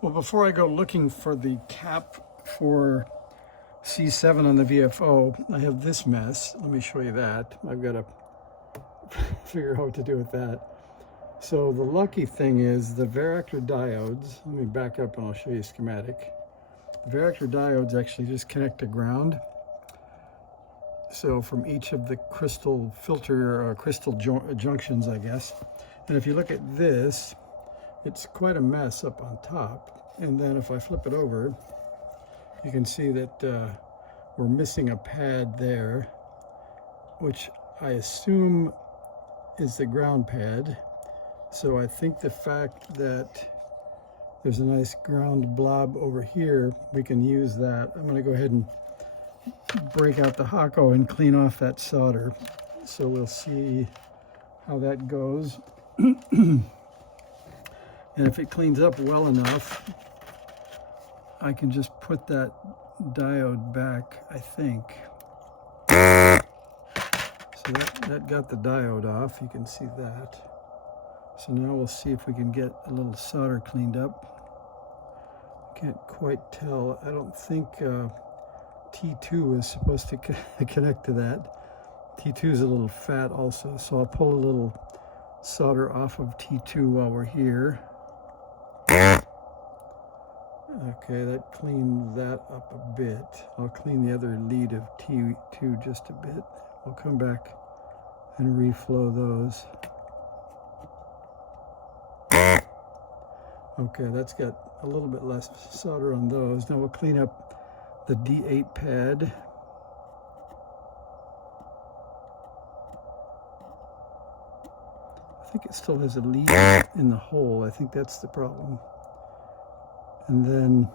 Well, before I go looking for the cap for C7 on the VFO, I have this mess. Let me show you that. I've got to figure out what to do with that. So the lucky thing is the varactor diodes, let me back up and I'll show you a schematic. The varactor diodes actually just connect to ground. So from each of the crystal filter or crystal junctions, I guess. And if you look at this, it's quite a mess up on top. And then if I flip it over, you can see that we're missing a pad there, which I assume is the ground pad. So I think the fact that there's a nice ground blob over here, we can use that. I'm going to go ahead and break out the Hako and clean off that solder. So we'll see how that goes. And if it cleans up well enough, I can just put that diode back, I think. So that got the diode off, you can see that. So now we'll see if we can get a little solder cleaned up. Can't quite tell. I don't think T2 is supposed to connect to that. T2 is a little fat also, so I'll pull a little solder off of T2 while we're here. Okay, that cleaned that up a bit. I'll clean the other lead of T2 just a bit. We'll come back and reflow those. Okay, that's got a little bit less solder on those. Now we'll clean up the D8 pad. I think it still has a lead in the hole. I think that's the problem. And then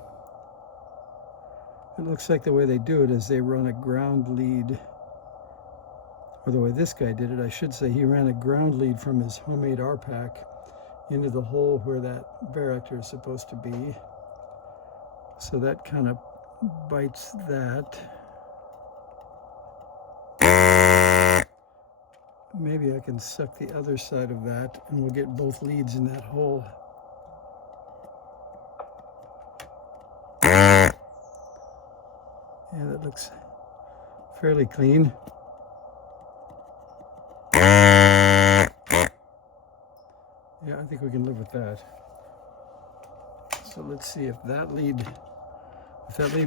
it looks like the way they do it is they run a ground lead, or the way this guy did it, I should say, he ran a ground lead from his homemade R-Pack into the hole where that varactor is supposed to be. So that kind of bites that. Maybe I can suck the other side of that and we'll get both leads in that hole. Yeah, that looks fairly clean. Yeah, I think we can live with that. So let's see if that lead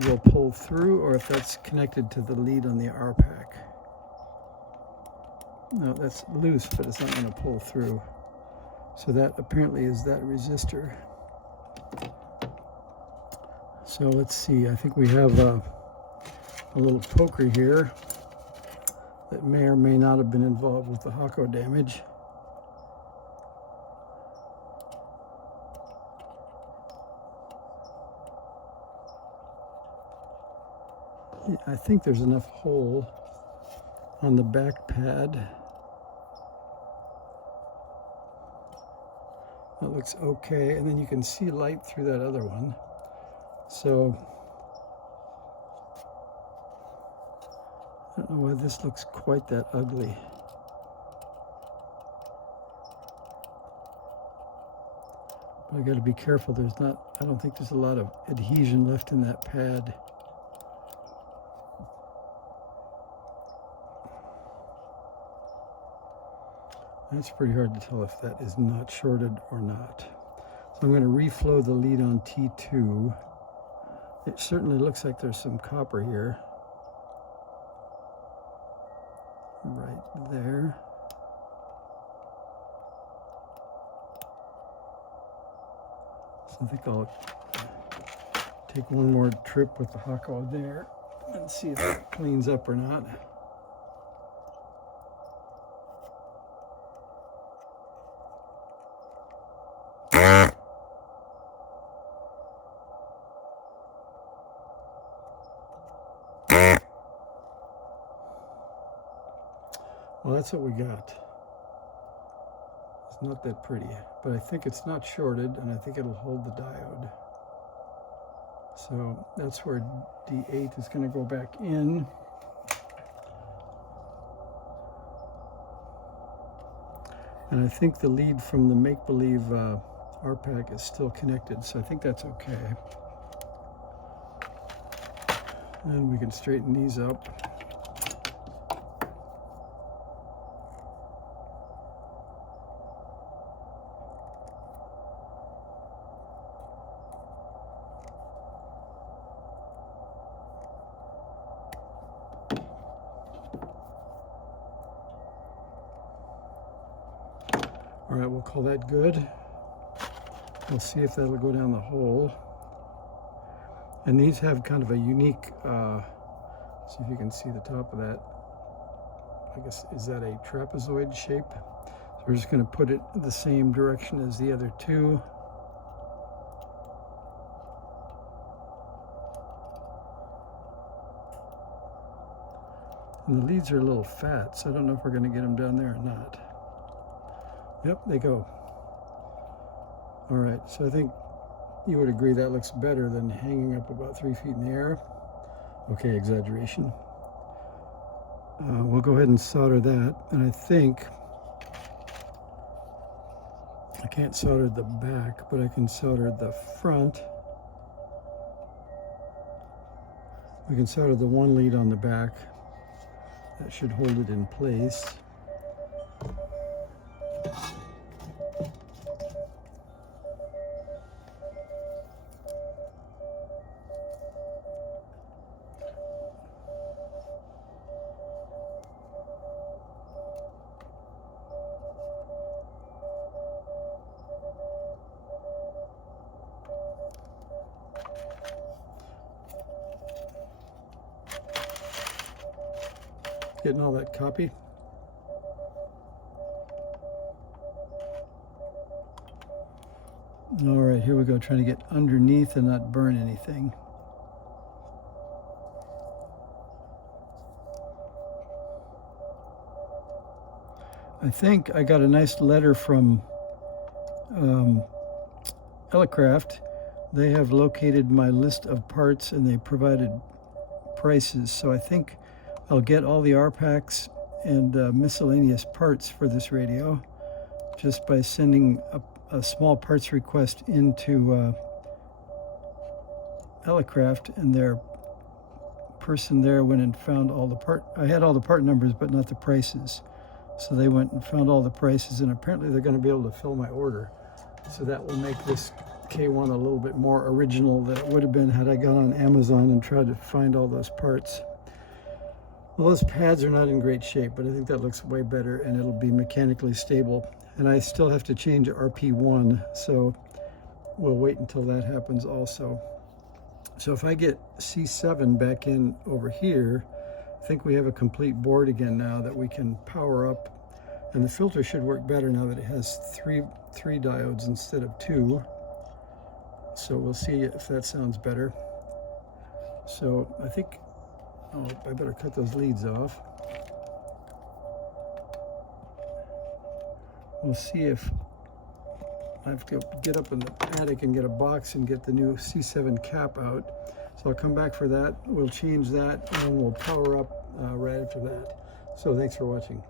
will pull through or if that's connected to the lead on the R-Pack. No, that's loose, but it's not going to pull through. So that apparently is that resistor. So let's see, I think we have a little poker here that may or may not have been involved with the Hako damage. I think there's enough hole on the back pad. That looks okay, and then you can see light through that other one. So I don't know why this looks quite that ugly. But I got to be careful. I don't think there's a lot of adhesion left in that pad. That's pretty hard to tell if that is not shorted or not. So I'm going to reflow the lead on T2. It certainly looks like there's some copper here. Right there. So I think I'll take one more trip with the Hako there and see if it cleans up or not. Well, that's what we got. It's not that pretty, but I think it's not shorted, and I think it'll hold the diode. So that's where D8 is going to go back in. And I think the lead from the make-believe RPAC is still connected, so I think that's okay. And we can straighten these up. All right, we'll call that good. We'll see if that'll go down the hole. And these have kind of a unique, see if you can see the top of that. I guess, is that a trapezoid shape? So we're just going to put it the same direction as the other two. And the leads are a little fat, so I don't know if we're going to get them down there or not. Yep, they go. All right, so I think you would agree that looks better than hanging up about 3 feet in the air. Okay, exaggeration. We'll go ahead and solder that, and I think I can't solder the back, but I can solder the front. We can solder the one lead on the back. That should hold it in place. Getting all that copy. All right, here we go, trying to get underneath and not burn anything. I think I got a nice letter from Elecraft. They have located my list of parts and they provided prices, so I think I'll get all the RPACs and miscellaneous parts for this radio just by sending a small parts request into Elecraft, and their person there went and found all the part. I had all the part numbers, but not the prices. So they went and found all the prices, and apparently they're going to be able to fill my order. So that will make this K1 a little bit more original than it would have been had I gone on Amazon and tried to find all those parts. Well, those pads are not in great shape, but I think that looks way better, and it'll be mechanically stable. And I still have to change RP1, so we'll wait until that happens also. So if I get C7 back in over here, I think we have a complete board again now that we can power up. And the filter should work better now that it has three diodes instead of 2. So we'll see if that sounds better. So I think, oh, I better cut those leads off. We'll see if I have to get up in the attic and get a box and get the new C7 cap out. So I'll come back for that. We'll change that and we'll power up right after that. So thanks for watching.